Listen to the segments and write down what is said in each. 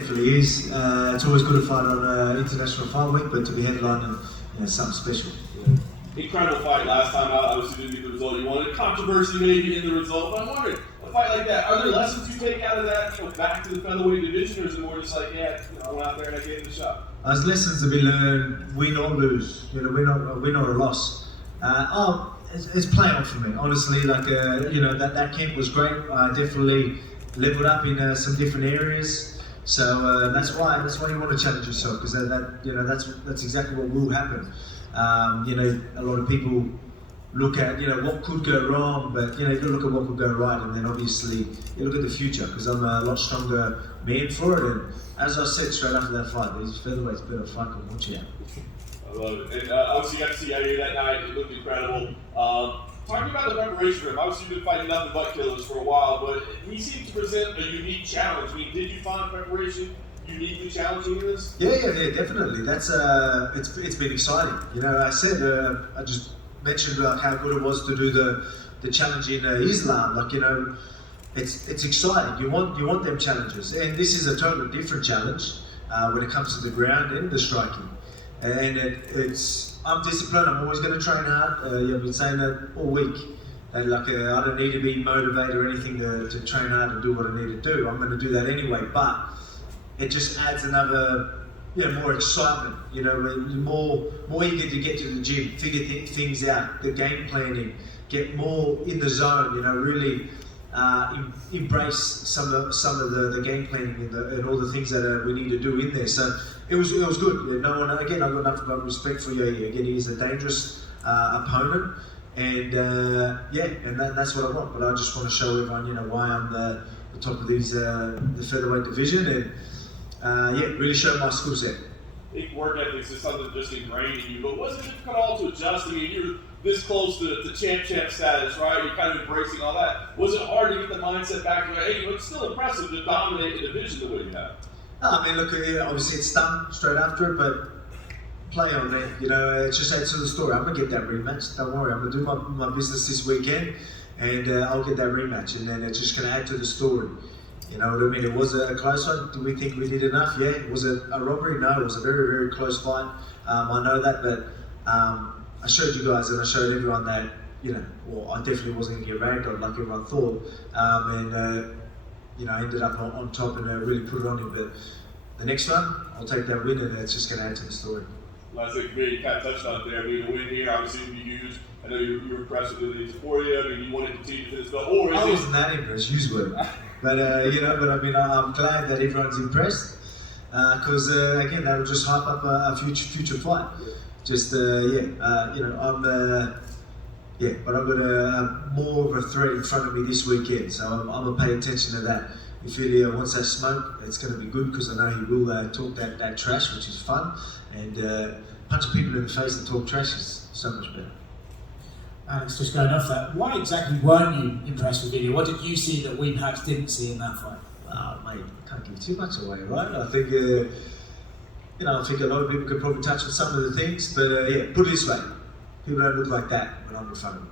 Definitely is. It's always good to fight on International Fight Week, but to be headlining, something special. Yeah. Incredible fight last time out. Obviously, didn't get the result you wanted. Controversy maybe in the result, but I'm wondering, a fight like that, are there lessons you take out of that, back to the featherweight division, or is it more just like, I went out there and I gave it a shot? There's lessons to be learned, win or lose, win or a loss. It's playing on for me, honestly. That camp was great. Definitely leveled up in some different areas. So that's why you want to challenge yourself, because that's exactly what will happen. A lot of people look at what could go wrong, but you look at what could go right, and then obviously you look at the future, because I'm a lot stronger man for it. And as I said straight after that fight, these featherweights better fucking watch out. I love it. And obviously you got to see Yair that night. It looked incredible. Talking about the preparation for him, obviously you've been fighting nothing but killers for a while, but he seemed to present a unique challenge. I mean, did you find preparation uniquely challenging in this? Yeah, definitely. That's it's been exciting. I said I just mentioned how good it was to do the challenge in Islam. It's exciting. You want them challenges, and this is a totally different challenge when it comes to the ground and the striking. And I'm disciplined. I'm always going to train hard. I've been saying that all week. That I don't need to be motivated or anything to train hard and do what I need to do. I'm going to do that anyway. But it just adds another, more excitement. More eager to get to the gym, figure things out, the game planning, get more in the zone. Really embrace some of the game planning and all the thand that we need to do in there. So it was good. No one, again, I've got nothing but respect for Yair. Again, he's a dangerous opponent, and that's what I want. But I just want to show everyone, why I'm the top of the featherweight division, and really show my skill set. I think work ethics is something just ingrained in you, but was it difficult at all to adjust? I mean, you're this close to champ status, right? You're kind of embracing all that. Was it hard to get the mindset back? Hey, it's still impressive to dominate the division the way you have. I mean, look, obviously it's done straight after it, but play on that. It just adds to the story. I'm gonna get that rematch. Don't worry. I'm gonna do my business this weekend, and I'll get that rematch, and then it's just gonna add to the story. You know what I mean? It was a close one. Do we think we did enough? Yeah. Was it a robbery? No. It was a very, very close fight. I know that, but I showed you guys and I showed everyone that I definitely wasn't gonna get ragged on like everyone thought, I ended up on top and really put it on him. But the next one, I'll take that win, and it's just going to add to the story. Last thing for me, you kind of touched on it there. I mean, the win here obviously would be huge. I know you were impressed with it for you. I mean, you wanted to continue to finish the or I wasn't that impressed, you were. But I mean, I'm glad that everyone's impressed because again, that'll just hype up a future fight. Just but I've got more of a threat in front of me this weekend, so I'm gonna pay attention to that. If he wants that smoke, it's going to be good because I know he will talk that trash, which is fun, and punching people in the face and talk trash is so much better. Alex, just going off that, why exactly weren't you impressed with Video? What did you see that we perhaps didn't see in that fight? Mate, can't give too much away, right? I think I think a lot of people could probably touch on some of the things, but put it this way, people don't look like that when I'm in front of them.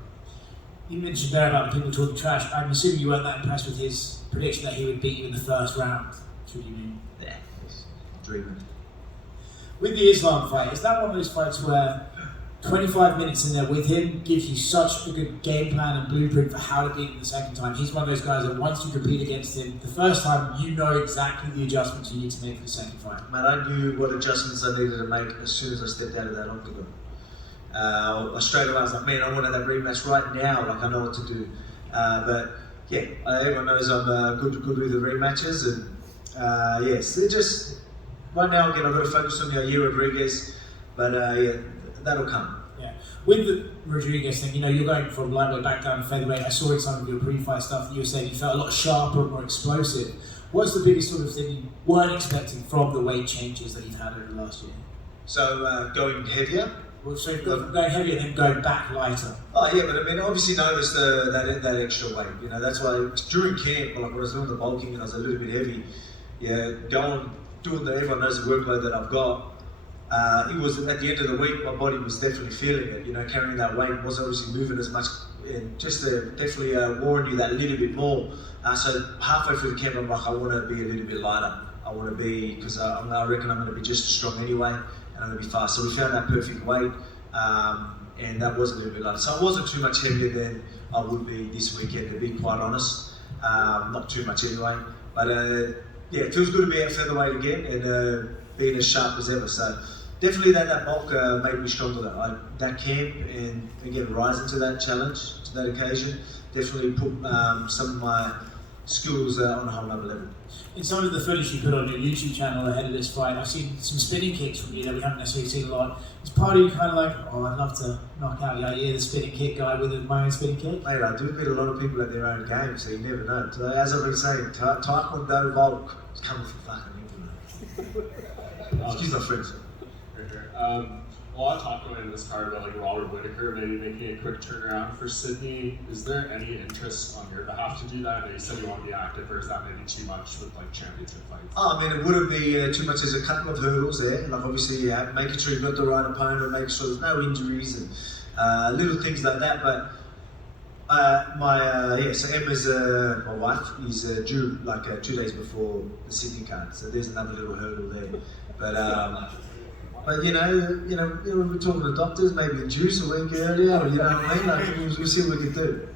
You mentioned there about the people talking trash. I'm assuming you weren't that impressed with his prediction that he would beat you in the first round. That's what you mean? Yeah, he's dreaming. With the Islam fight, is that one of those fights where 25 minutes in there with him gives you such a good game plan and blueprint for how to beat him the second time? He's one of those guys that once you compete against him, the first time you know exactly the adjustments you need to make for the second fight. Man, I knew what adjustments I needed to make as soon as I stepped out of that octagon. Straight away I was like, man, I wanted that rematch right now, like I know what to do. Everyone knows I'm good with the rematches, and they're just, right now again I've got to focus on Yair Rodríguez, but that'll come. Yeah, with the Rodríguez thing, you're going from lightweight back down to featherweight. I saw in some of your pre-fight stuff that you were saying you felt a lot sharper and more explosive. What's the biggest sort of thing you weren't expecting from the weight changes that you've had over the last year? So going heavier? So you've gone from going heavier and then going back lighter. Oh yeah, but I mean, obviously noticed that extra weight. That's why during camp, like when I was doing the bulking and I was a little bit heavy, doing everyone knows the workload that I've got. It was at the end of the week, my body was definitely feeling it. Carrying that weight wasn't obviously moving as much, and just definitely warned you that a little bit more. So halfway through the camp, I'm like, I want to be a little bit lighter. I want to be, because I reckon I'm going to be just as strong anyway, and I'm going to be fast. So we found that perfect weight, and that was a little bit lighter. So I wasn't too much heavier than I would be this weekend, to be quite honest. Not too much anyway, but yeah, it feels good to be at featherweight again and being as sharp as ever. So definitely that bulk made me stronger. That camp and again rising to that challenge, to that occasion, definitely put some of my skills on a whole other level. In some of the footage you put on your YouTube channel ahead of this fight, I've seen some spinning kicks from you that we haven't necessarily seen a lot. Is part of you kind of like, oh, I'd love to knock out Yair, the spinning kick guy, with my own spinning kick? Mate, I do meet a lot of people at their own game, so you never know. So, as I've been saying, Taekwondo Volk is coming from fucking England. Excuse my French. A lot of talk going in this card about like Robert Whittaker maybe making a quick turnaround for Sydney. Is there any interest on your behalf to do that? I know you said you want to be active, or is that maybe too much with like championship fights? Oh, I mean, it wouldn't be too much. There's a couple of hurdles there. Like obviously, making sure you've got the right opponent, making sure there's no injuries and little things like that. But so Emma's my wife is due like 2 days before the Sydney card, so there's another little hurdle there. But you know, we're talking to doctors, maybe a juice a week earlier, or you know what I mean? Like, we'll see what we can do.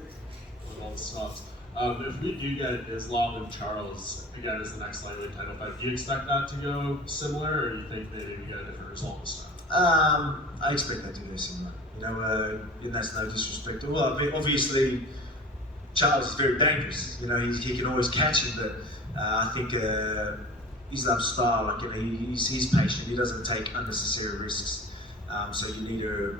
Well, stuff. If we do get Islam and Charles again as the next lightweight title fight, do you expect that to go similar, or do you think maybe we get a different result this time? I expect that to go similar. You know, and that's no disrespect. Well, obviously, Charles is very dangerous. You know, he can always catch him, but I think Islam's style, like, you know, he's patient. He doesn't take unnecessary risks. So you need to